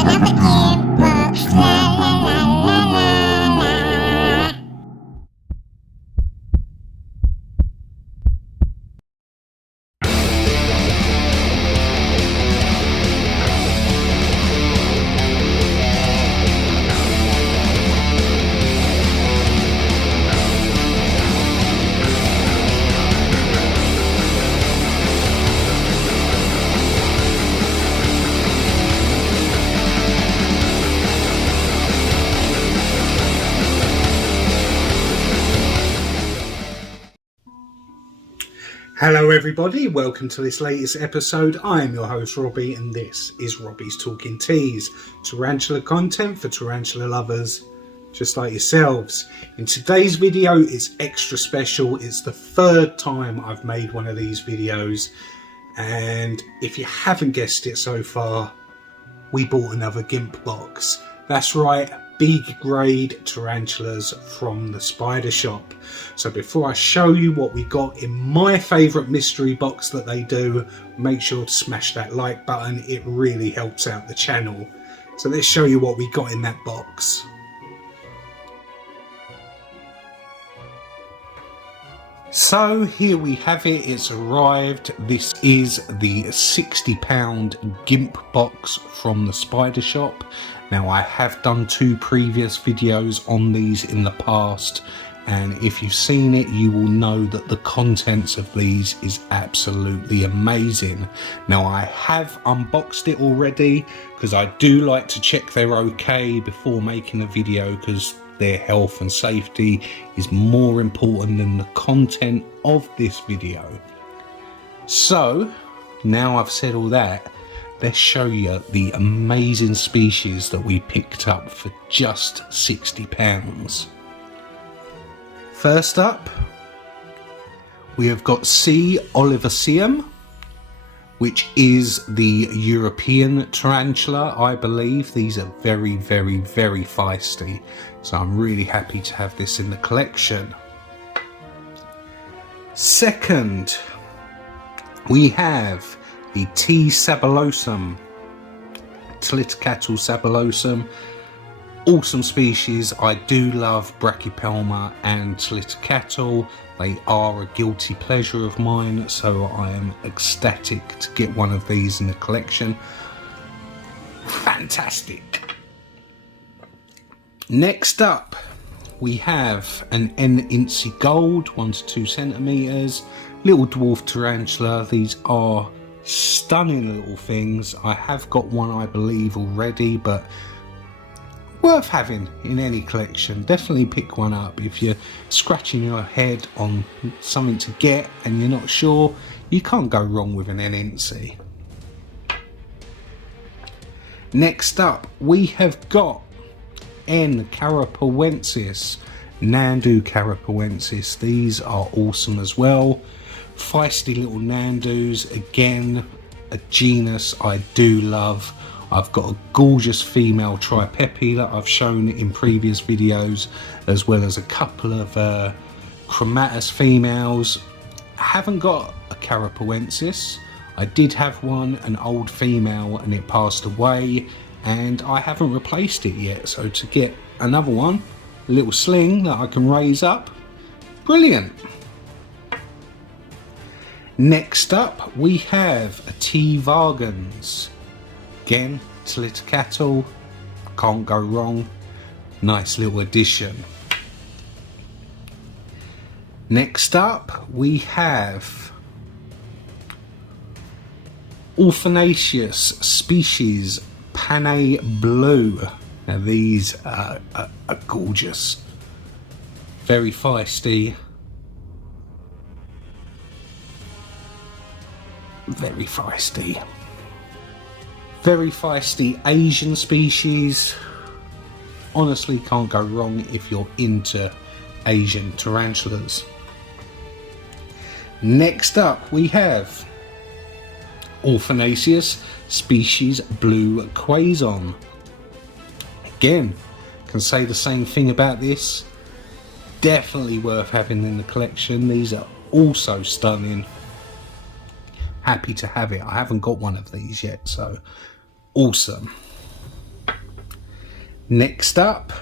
another inbox. La la la la la la. Hello everybody, welcome to this latest episode. I am your host Robbie and this is Robbie's Talking Teas, tarantula content for tarantula lovers just like yourselves. In today's video it's extra special. It's the third time I've made one of these videos, and if you haven't guessed it so far, we bought another GIMP box. That's right, big grade tarantulas from the spider shop. So before I show you what we got in my favourite mystery box that they do, make sure to smash that like button. It really helps out the channel. So let's show you what we got in that box. So here we have it, it's arrived. This is the £60 GIMP box from the spider shop. Now I have done two previous videos on these in the past, and if you've seen it you will know that the contents of these is absolutely amazing. Now I have unboxed it already because I do like to check they're okay before making a video, because their health and safety is more important than the content of this video. So now I've said all that, let's show you the amazing species that we picked up for just £60. First up, we have got C. olivercium, which is the European tarantula, I believe. These are very, very, very feisty. So I'm really happy to have this in the collection. Second, we have the T. sabulosum, Tlitkatl sabulosum. Awesome species. I do love Brachypelma and Tlitkatl. They are a guilty pleasure of mine, so I am ecstatic to get one of these in the collection. Fantastic. Next up, we have an N. Incy Gold, 1 to 2 centimeters, little dwarf tarantula. These are stunning little things. I have got one, I believe, already, but worth having in any collection. Definitely pick one up if you're scratching your head on something to get and you're not sure. You can't go wrong with an N. Incy. Next up, we have got N. pawensis, Nandukara pawensis. These are awesome as well. Feisty little Nandus, again a genus I do love. I've got a gorgeous female tripepi that I've shown in previous videos, as well as a couple of chromatus females. I haven't got a carapawensis. I did have one, an old female, and it passed away, and I haven't replaced it yet. So to get another one, a little sling that I can raise up, brilliant. Next up, we have a T. vagans. Again, Tlitkatl, can't go wrong. Nice little addition. Next up, we have Orphanaceous species Panay Blue. Now these are gorgeous, very feisty, very feisty. Very feisty Asian species. Honestly, can't go wrong if you're into Asian tarantulas. Next up, we have Orphanaceous species Blue Quaison. Again, can say the same thing about this. Definitely worth having in the collection. These are also stunning. Happy to have it. I haven't got one of these yet, so awesome. Next up,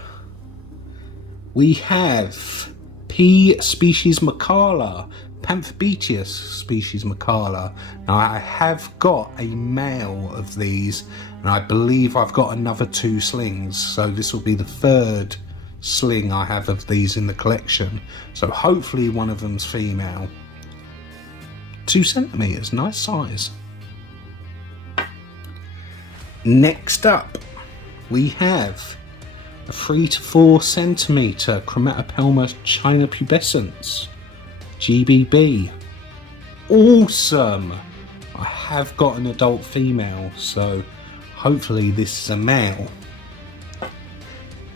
we have P species Macala, Pantherbeteus species Macala. Now I have got a male of these, and I believe I've got another 2 slings, so this will be the 3rd sling I have of these in the collection. So hopefully one of them's female. 2 centimeters, nice size. Next up, we have a 3 to 4 centimeter Chromatopelma China pubescens, GBB. Awesome! I have got an adult female, so hopefully this is a male.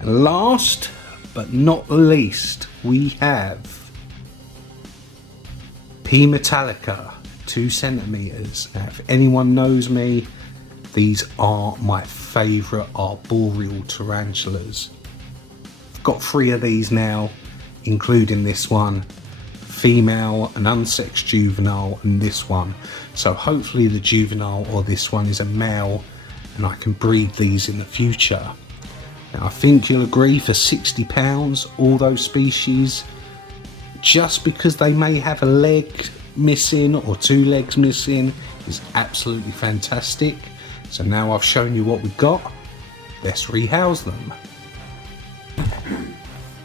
And last but not least, we have P Metallica, 2 centimeters. Now, if anyone knows me, these are my favourite arboreal tarantulas. I've got 3 of these now, including this one, female, an unsexed juvenile, and this one. So hopefully the juvenile or this one is a male, and I can breed these in the future. Now I think you'll agree, for £60, all those species, just because they may have a leg missing or 2 legs missing, is absolutely fantastic. So now I've shown you what we've got, let's rehouse them.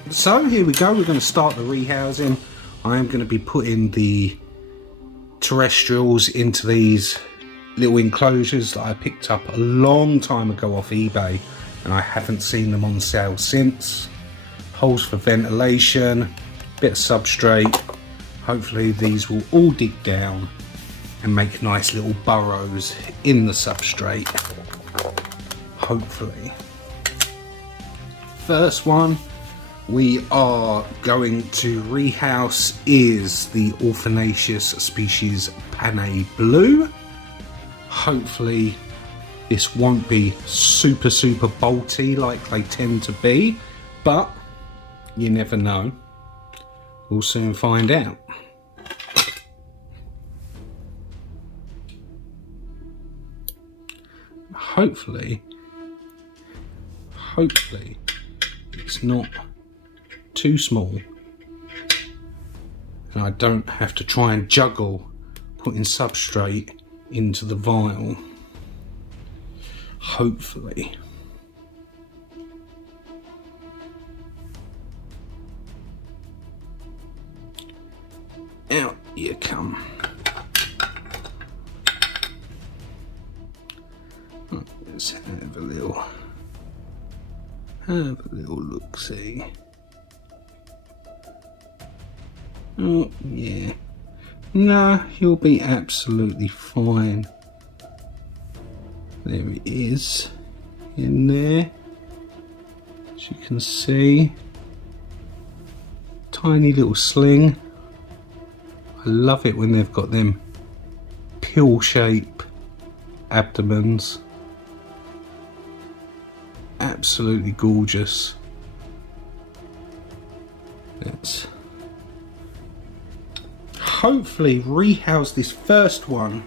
So here we go, we're going to start the rehousing. I am going to be putting the terrestrials into these little enclosures that I picked up a long time ago off eBay, and I haven't seen them on sale since. Holes for ventilation, bit of substrate. Hopefully these will all dig down and make nice little burrows in the substrate, hopefully. First one we are going to rehouse is the orphanaceous species Panay Blue. Hopefully this won't be super bolty like they tend to be, but you never know. We'll soon find out. Hopefully it's not too small and I don't have to try and juggle putting substrate into the vial. Hopefully. Out you come. Let's have a little look-see. Oh yeah, no, he'll be absolutely fine. There he is, in there, as you can see. Tiny little sling. I love it when they've got them pill shape abdomens. Absolutely gorgeous. Let's hopefully rehouse this first one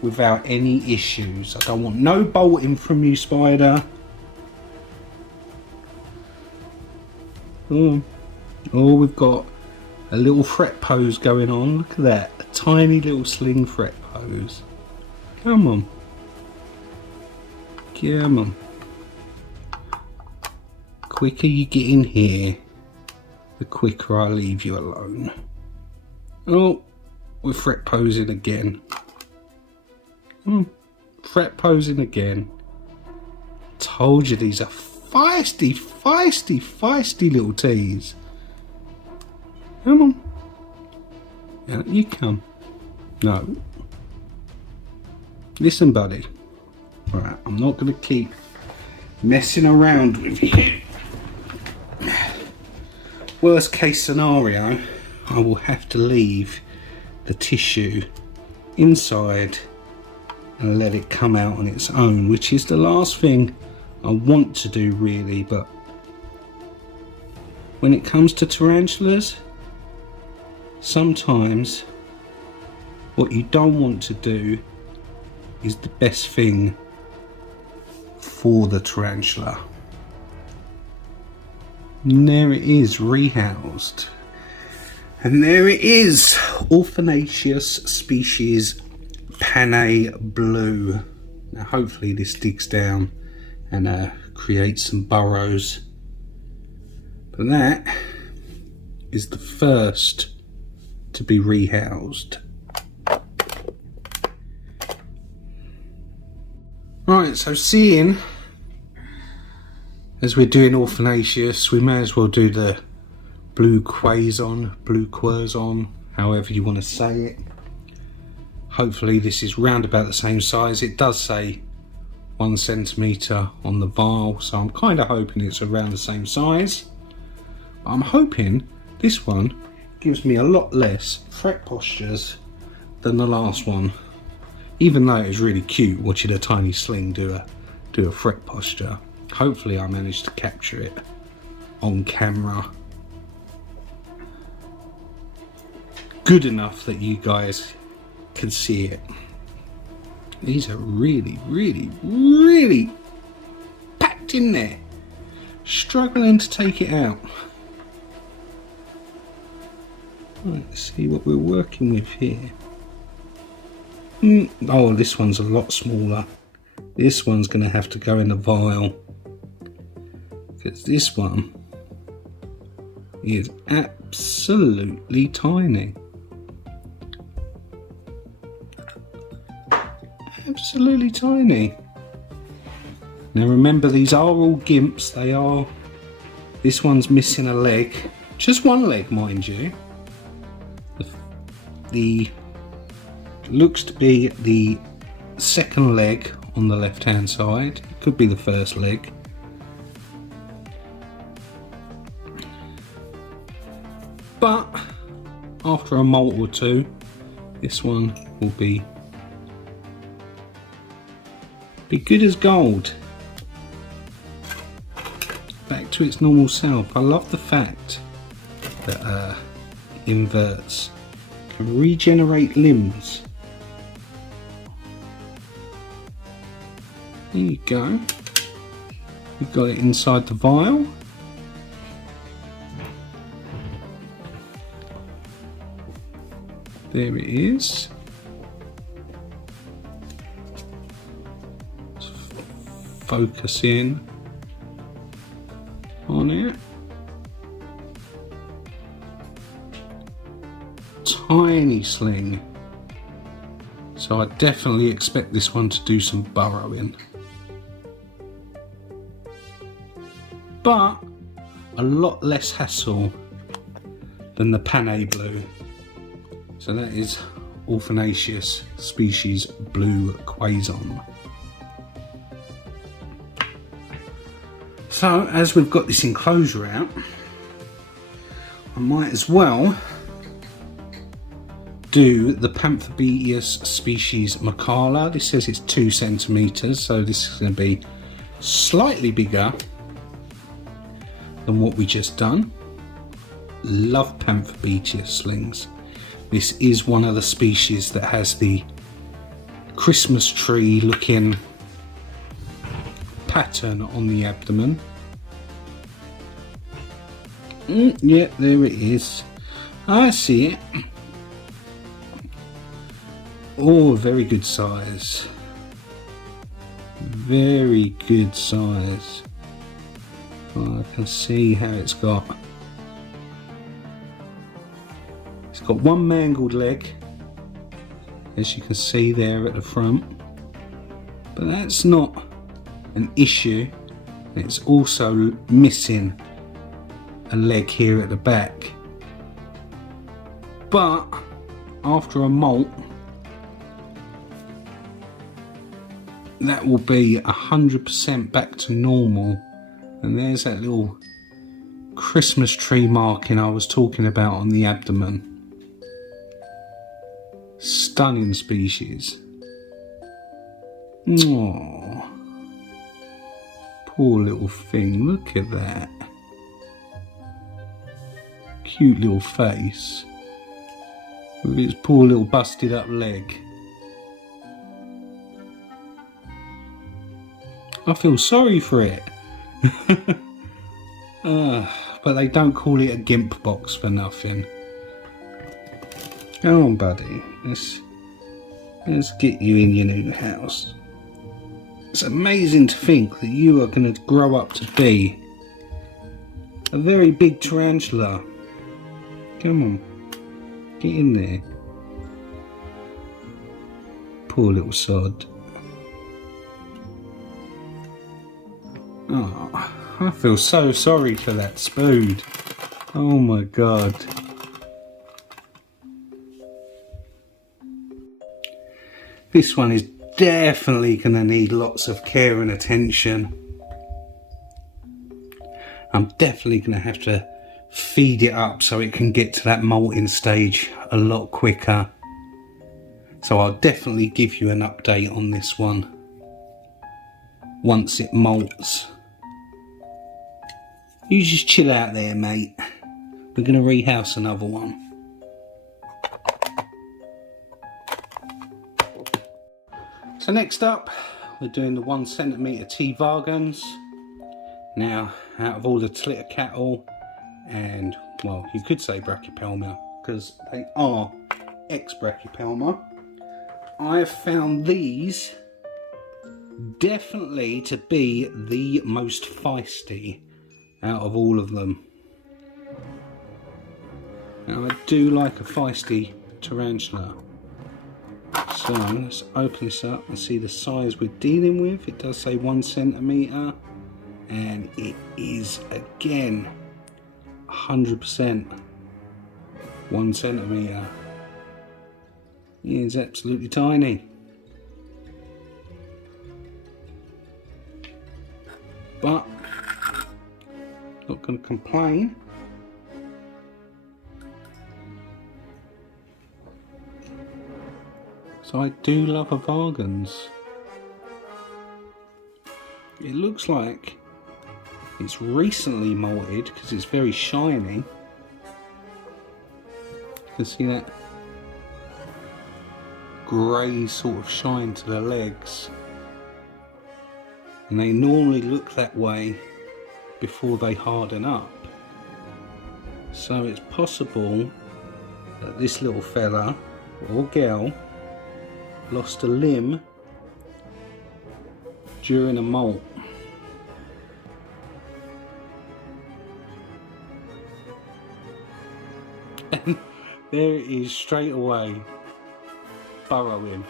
without any issues. I don't want no bolting from you, spider. Oh, we've got a little fret pose going on. Look at that, a tiny little sling fret pose. Come on. Come on. Quicker you get in here, the quicker I leave you alone. Oh, we're fret posing again. Fret posing again. Told you these are feisty little teas. Come on. Out you come. No. Listen, buddy. Alright, I'm not going to keep messing around with you. Worst case scenario, I will have to leave the tissue inside and let it come out on its own, which is the last thing I want to do really. But when it comes to tarantulas, sometimes what you don't want to do is the best thing for the tarantula. And there it is, rehoused. And there it is, orphanaceous species Panay Blue. Now hopefully this digs down and creates some burrows. But that is the first to be rehoused. Right, so seeing as we're doing orphanaceous, we may as well do the blue quezon, however you want to say it. Hopefully this is round about the same size. It does say 1 centimetre on the vial, so I'm kind of hoping it's around the same size. But I'm hoping this one gives me a lot less fret postures than the last one. Even though it was really cute watching a tiny sling do a fret posture. Hopefully I managed to capture it on camera good enough that you guys can see it. These are really, really, really packed in there. Struggling to take it out. Right, let's see what we're working with here. Oh, this one's a lot smaller. This one's going to have to go in a vial. Because this one is absolutely tiny. Absolutely tiny. Now remember, these are all gimps. They are. This one's missing a leg. Just one leg, mind you. The looks to be the second leg on the left hand side. It could be the first leg. But after a molt or two, this one will be good as gold. Back to its normal self. I love the fact that inverts can regenerate limbs. There you go. We've got it inside the vial. There it is. Let's focus in on it. Tiny sling. So I definitely expect this one to do some burrowing. But a lot less hassle than the Panay Blue. So that is orphanaceous species blue quezon. So as we've got this enclosure out, I might as well do the Panthobeteus species Macala. This says it's 2 centimetres, so this is going to be slightly bigger than what we just done. Love Panthobeteus slings. This is one of the species that has the Christmas tree looking pattern on the abdomen. Yeah, there it is. I see it. Oh, very good size. Very good size. Oh, I can see how it's got. It's got one mangled leg, as you can see there at the front. But that's not an issue. It's also missing a leg here at the back. But after a molt, that will be 100% back to normal. And there's that little Christmas tree marking I was talking about on the abdomen. Stunning species. Aww. Poor little thing, look at that. Cute little face. With its poor little busted up leg. I feel sorry for it. But but they don't call it a GIMP box for nothing. Come on, buddy. Let's get you in your new house. It's amazing to think that you are going to grow up to be a very big tarantula. Come on, get in there. Poor little sod. Oh, I feel so sorry for that spood. Oh my god. This one is definitely going to need lots of care and attention. I'm definitely going to have to feed it up so it can get to that molting stage a lot quicker. So I'll definitely give you an update on this one once it molts. You just chill out there, mate. We're going to rehouse another one. So next up, we're doing the 1 centimetre T-Vargans. Now, out of all the Tlitter cattle, and well, you could say Brachypelma, because they are ex-Brachypelma, I have found these definitely to be the most feisty out of all of them. Now, I do like a feisty tarantula. So let's open this up and see the size we're dealing with. It does say 1 centimetre, and it is again 100% 1 centimetre. It is absolutely tiny. But not going to complain. So I do love a Vargans. It looks like it's recently molted because it's very shiny. You can see that grey sort of shine to the legs. And they normally look that way before they harden up. So it's possible that this little fella or girl lost a limb during a molt. And there it is, straight away burrowing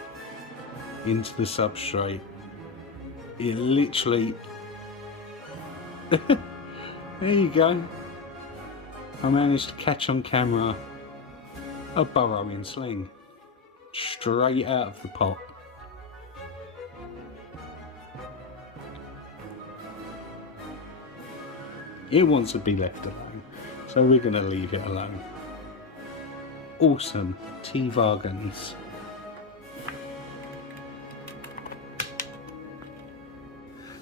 into the substrate. It literally there you go. I managed to catch on camera a burrowing sling straight out of the pot. It wants to be left alone, so we're going to leave it alone. Awesome T-Vargans.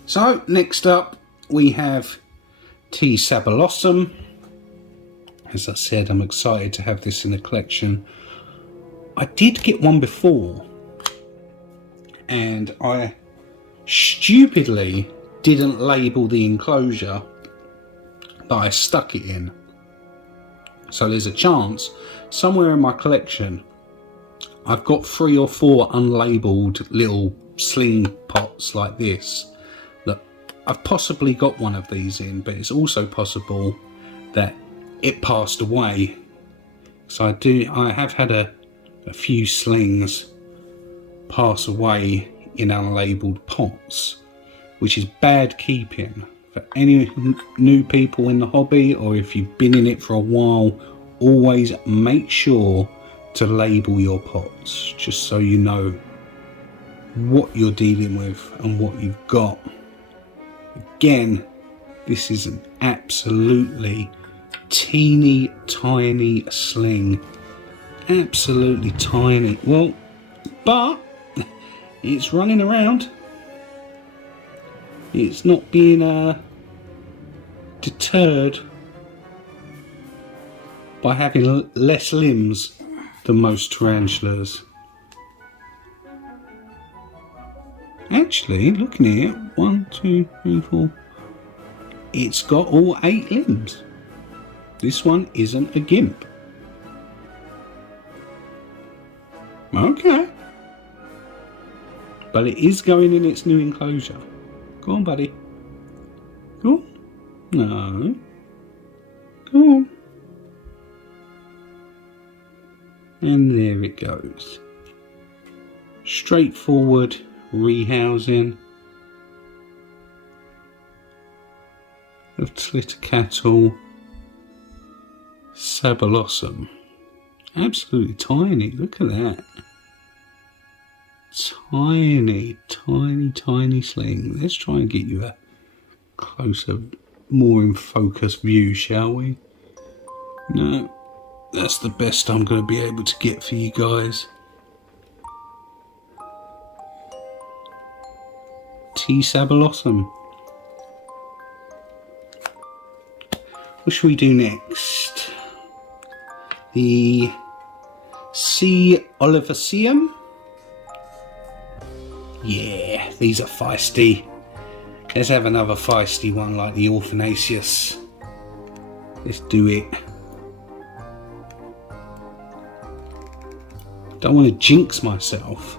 So next up we have Tsaba. As I said, I'm excited to have this in the collection. I did get one before and I stupidly didn't label the enclosure that I stuck it in. So there's a chance somewhere in my collection I've got 3 or 4 unlabeled little sling pots like this that I've possibly got one of these in, but it's also possible that it passed away. So I have had a few slings pass away in unlabeled pots, which is bad keeping. For any new people in the hobby, or if you've been in it for a while, always make sure to label your pots, just so you know what you're dealing with and what you've got. Again, this is an absolutely teeny tiny sling, absolutely tiny. Well, but it's running around. It's not being deterred by having less limbs than most tarantulas. Actually, looking at it, 1, 2, 3, 4, it's got all 8 limbs. This one isn't a gimp. Okay. But it is going in its new enclosure. Go on, buddy. Go on. No. Go on. And there it goes. Straightforward rehousing of Tlitocatl sabalossum. Absolutely tiny, look at that. Tiny, tiny, tiny sling. Let's try and get you a closer, more in focus view, shall we? No, that's the best I'm going to be able to get for you guys. T. sabalossum. What should we do next? The C. olivercium. Yeah, these are feisty. Let's have another feisty one like the orphanaceus. Let's do it. Don't want to jinx myself.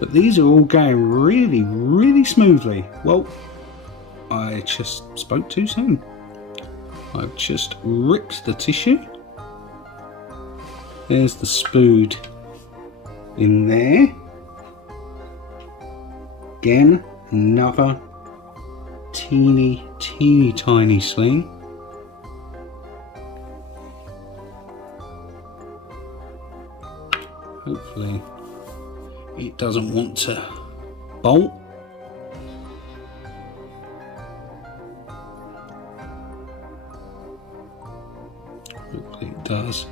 But these are all going really, really smoothly. Well, I just spoke too soon. I've just ripped the tissue. There's the spood in there. Again, another teeny, teeny, tiny sling. Hopefully it doesn't want to bolt. Hopefully it does.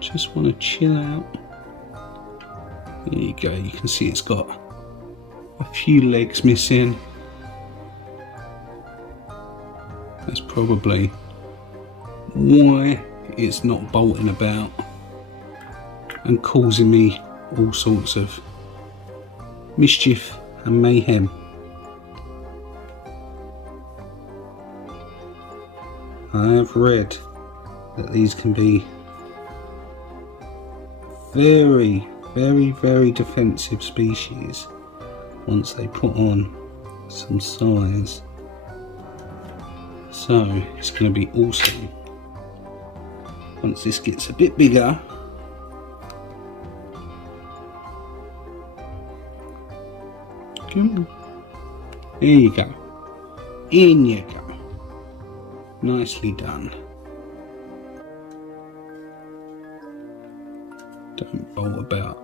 Just want to chill out. There you go, you can see it's got a few legs missing. That's probably why it's not bolting about and causing me all sorts of mischief and mayhem. I have read that these can be very, very, very defensive species once they put on some size. So it's going to be awesome once this gets a bit bigger. There you go. In you go. Nicely done. Don't bolt about.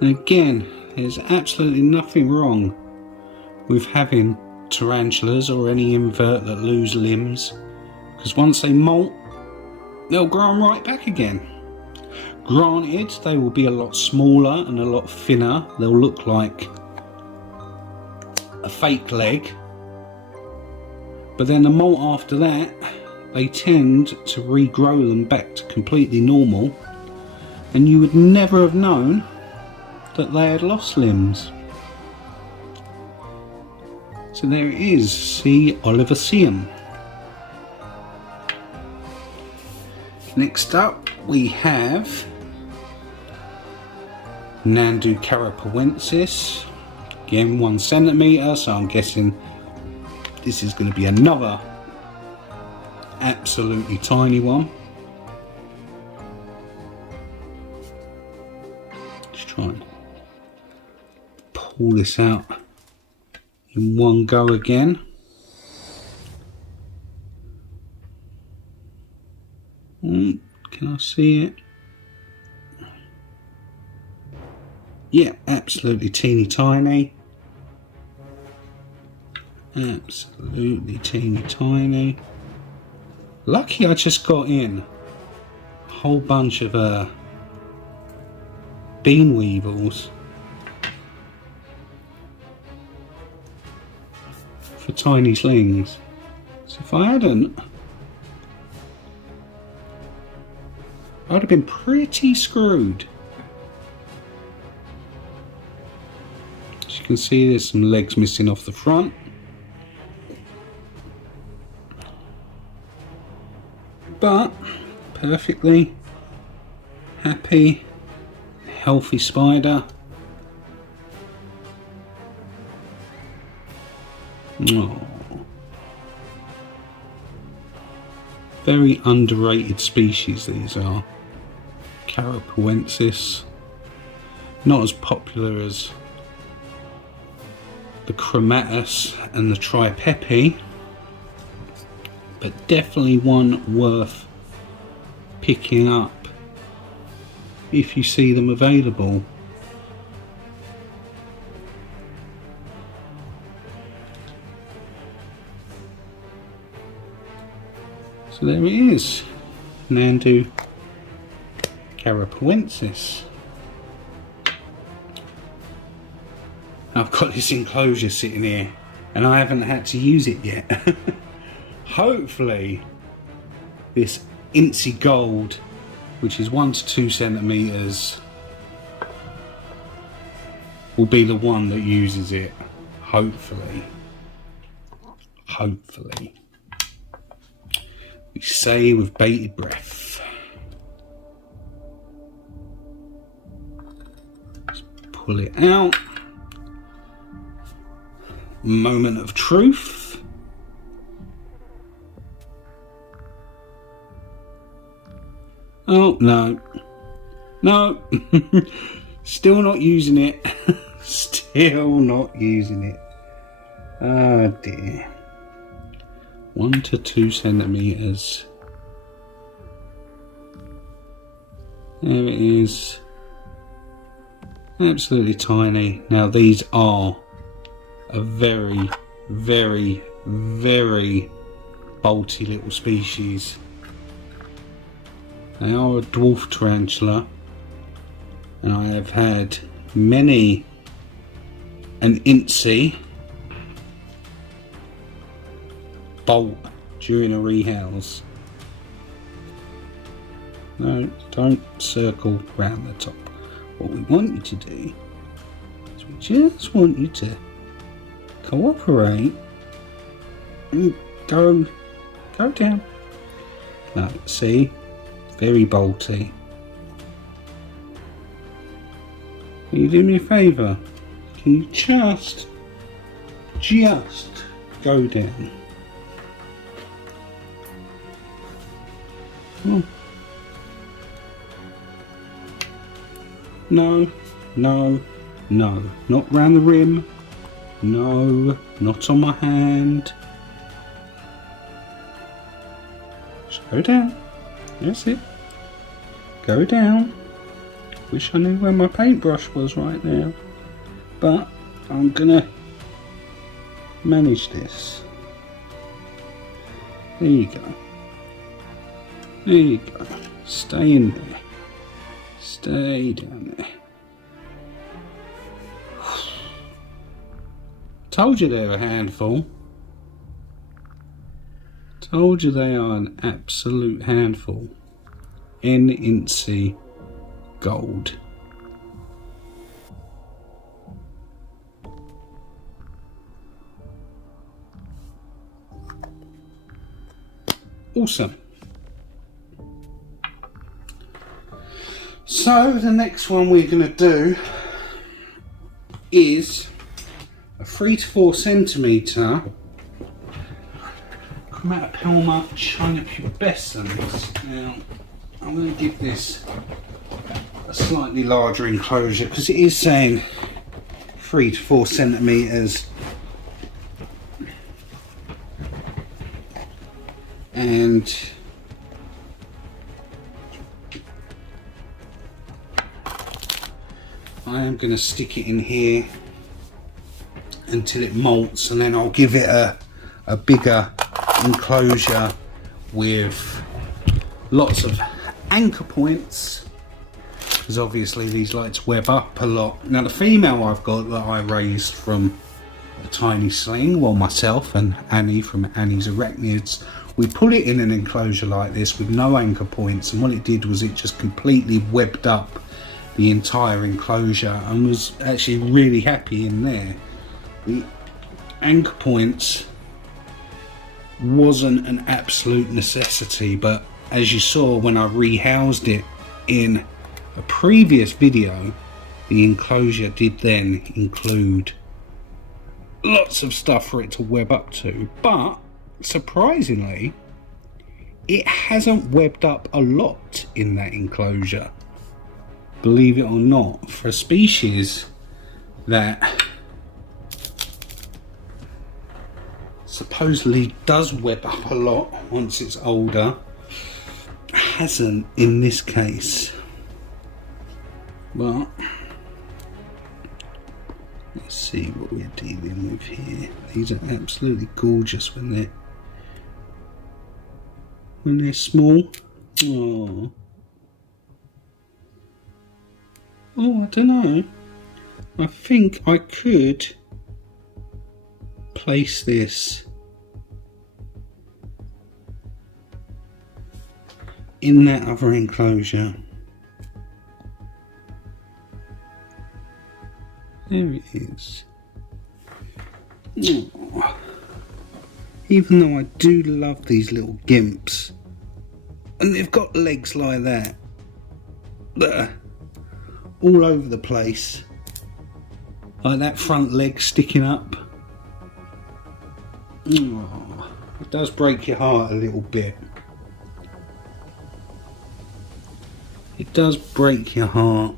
And again, there's absolutely nothing wrong with having tarantulas or any invert that lose limbs, because once they molt, they'll grow them right back again. Granted, they will be a lot smaller and a lot thinner. They'll look like a fake leg. But then the molt after that, they tend to regrow them back to completely normal. And you would never have known that they had lost limbs. So there it is, C. olivercium. Next up we have Nandukara pawensis. Again, 1 centimetre, so I'm guessing this is going to be another absolutely tiny one. Let's try and pull this out in one go again. Can I see it? Yeah, absolutely teeny tiny. Absolutely teeny tiny. Lucky I just got in a whole bunch of bean weevils for tiny slings. So if I hadn't, I'd have been pretty screwed. As you can see, there's some legs missing off the front. but perfectly happy, healthy spider. Oh. Very underrated species these are. Pawensis. Not as popular as the chromatus and the tripepe, but definitely one worth picking up if you see them available. So there it is, Nandukara pawensis. I've got this enclosure sitting here and I haven't had to use it yet. Hopefully this Incy Gold, which is 1 to 2 centimeters, will be the one that uses it. Hopefully. Hopefully. We say with bated breath. Let's pull it out. Moment of truth. Oh no. No. Still not using it. Still not using it. Oh dear. 1 to 2 centimeters. There it is. Absolutely tiny. Now these are a very, very, very bolty little species. They are a dwarf tarantula, and I have had many an Incy bolt during a rehouse. No, don't circle round the top. What we want you to do is we just want you to cooperate and go down. No, see, very bolty. Can you do me a favour? Can you just go down? Oh. No, no, no, not round the rim. No, not on my hand. Just go down. That's it. Go down. Wish I knew where my paintbrush was right now. But I'm gonna manage this. There you go. There you go. Stay in there. Stay down there. Told you they're a handful. Told you they are an absolute handful. Incy Gold. Awesome. So the next one we're going to do is a 3 to 4 centimetre Chromatopelma Chinopubescens. Now I'm going to give this a slightly larger enclosure because it is saying 3 to 4 centimetres, and I am going to stick it in here until it molts, and then I'll give it a bigger enclosure with lots of anchor points, because obviously these like to web up a lot. Now the female I've got that I raised from a tiny sling, well, myself and Annie from Annie's Arachnids, we put it in an enclosure like this with no anchor points, and what it did was it just completely webbed up the entire enclosure and was actually really happy in there. The anchor points wasn't an absolute necessity, but as you saw when I rehoused it in a previous video, the enclosure did then include lots of stuff for it to web up to, but surprisingly it hasn't webbed up a lot in that enclosure, believe it or not, for a species that supposedly does web up a lot once it's older. Hasn't in this case. But let's see what we're dealing with here. These are absolutely gorgeous when they're small. Oh, I don't know. I think I could place this in that other enclosure. There it is. Oh. Even though I do love these little gimps, and they've got legs like that are all over the place, like that front leg sticking up. Oh, it does break your heart a little bit. It does break your heart.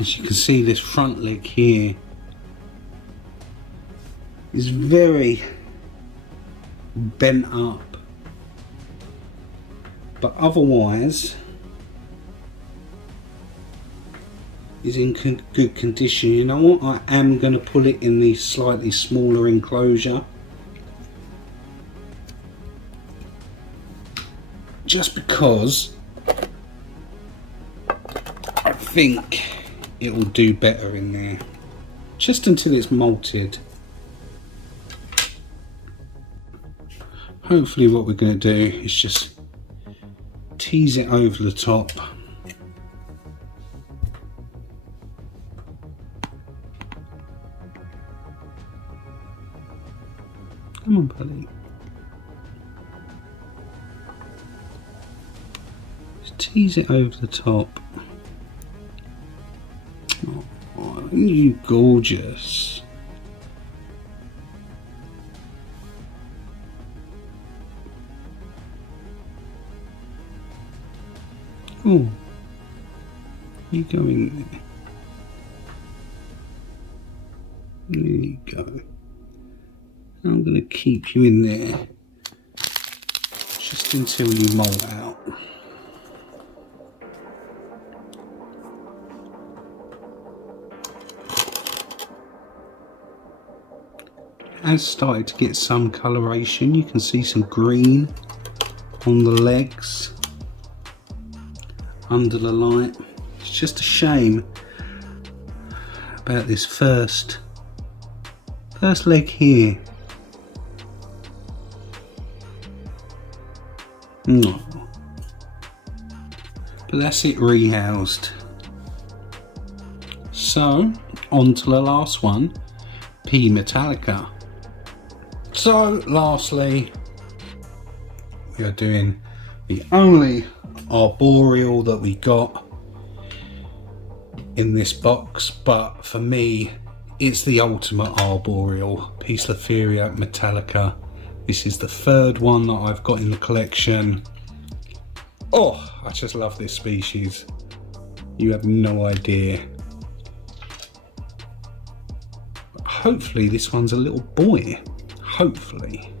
As you can see, this front leg here is very bent up, but otherwise is in good condition. You know what, I am going to put it in the slightly smaller enclosure, just because I think it will do better in there, just until it's molted. Hopefully what we're going to do is just tease it over the top. Come on, buddy. Just tease it over the top. Oh, aren't you gorgeous? Oh, you go in there. There you go. I'm going to keep you in there just until you molt out. Has started to get some coloration. You can see some green on the legs under the light. It's just a shame about this first leg here. No. But that's it rehoused. So on to the last one, P. metallica. So lastly, we are doing the only arboreal that we got in this box, but for me it's the ultimate arboreal, P. metallica. This is the third one that I've got in the collection. Oh, I just love this species. You have no idea. But hopefully this one's a little boy. Hopefully.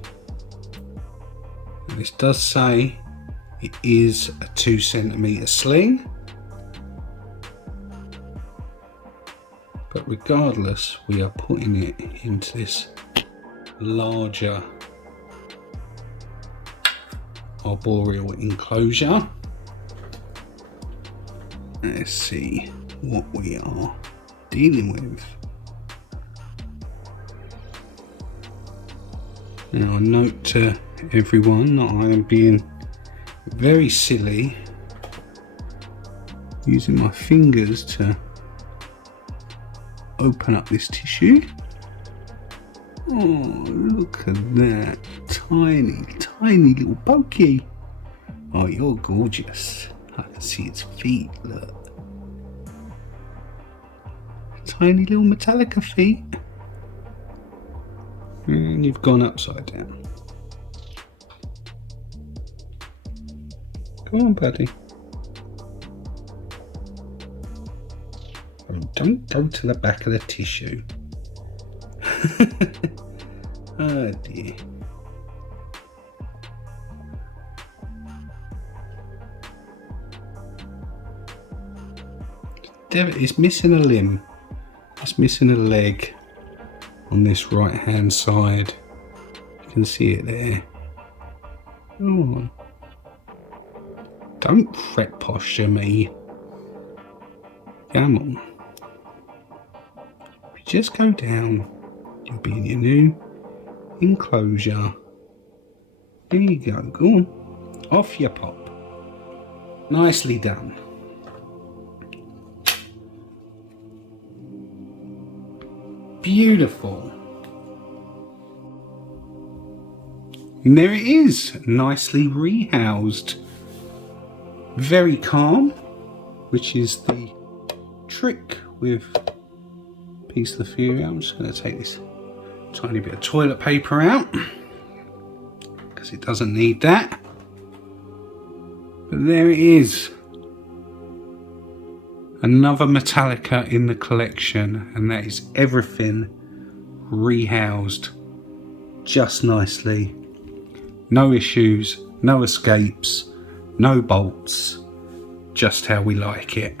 And this does say it is a 2 centimeter sling. But regardless, we are putting it into this larger arboreal enclosure. Let's see what we are dealing with. Now, a note to everyone that I am being very silly using my fingers to open up this tissue. Oh, look at that. Tiny, tiny little pokey. Oh, you're gorgeous. I can see its feet, look. Tiny little Metallica feet. And you've gone upside down. Go on, buddy. Oh, don't go to the back of the tissue. Oh dear. It's missing a limb. It's missing a leg on this right hand side. You can see it there. Oh. Don't fret posture me. Come on. If you just go down, you'll be in your new enclosure. There you go. Go on. Off you pop. Nicely done. Beautiful. And there it is, nicely rehoused. Very calm, which is the trick with Piece of the Fury. I'm just going to take this tiny bit of toilet paper out because it doesn't need that. But there it is. Another Metallica in the collection, and that is everything rehoused just nicely. No issues, no escapes, no bolts, just how we like it.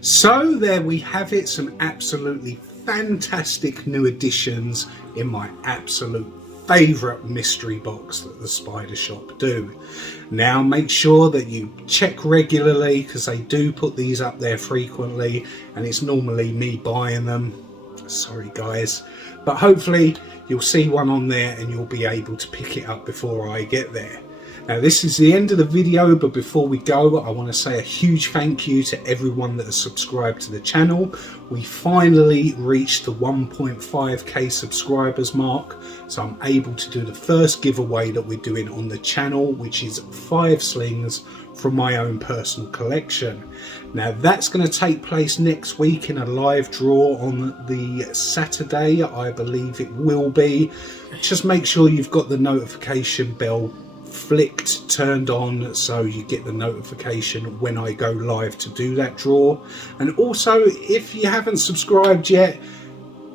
So there we have it, some absolutely fantastic new additions in my absolute favourite mystery box that the Spider Shop do. Now make sure that you check regularly because they do put these up there frequently, and it's normally me buying them. Sorry guys, but hopefully you'll see one on there and you'll be able to pick it up before I get there. Now this is the end of the video, but before we go I want to say a huge thank you to everyone that has subscribed to the channel. We finally reached the 1.5k subscribers mark, so I'm able to do the first giveaway that we're doing on the channel, which is 5 slings from my own personal collection. Now that's going to take place next week in a live draw on the Saturday, I believe it will be. Just make sure you've got the notification bell flicked, turned on, so you get the notification when I go live to do that draw. And also, if you haven't subscribed yet,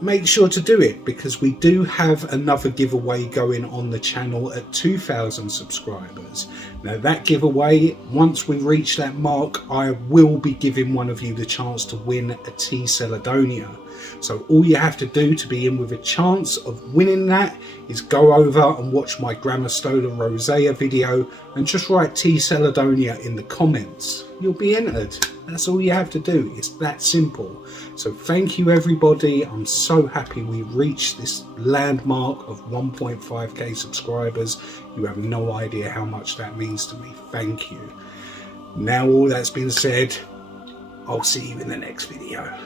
make sure to do it, because we do have another giveaway going on the channel at 2,000 subscribers. Now that giveaway, once we reach that mark, I will be giving one of you the chance to win a Tea Celedonia. So all you have to do to be in with a chance of winning that is go over and watch my Grammostola Rosea video and just write Tea Celedonia in the comments. You'll be entered. That's all you have to do. It's that simple. So thank you everybody. I'm so happy we reached this landmark of 1.5k subscribers. You have no idea how much that means to me. Thank you. Now all that's been said, I'll see you in the next video.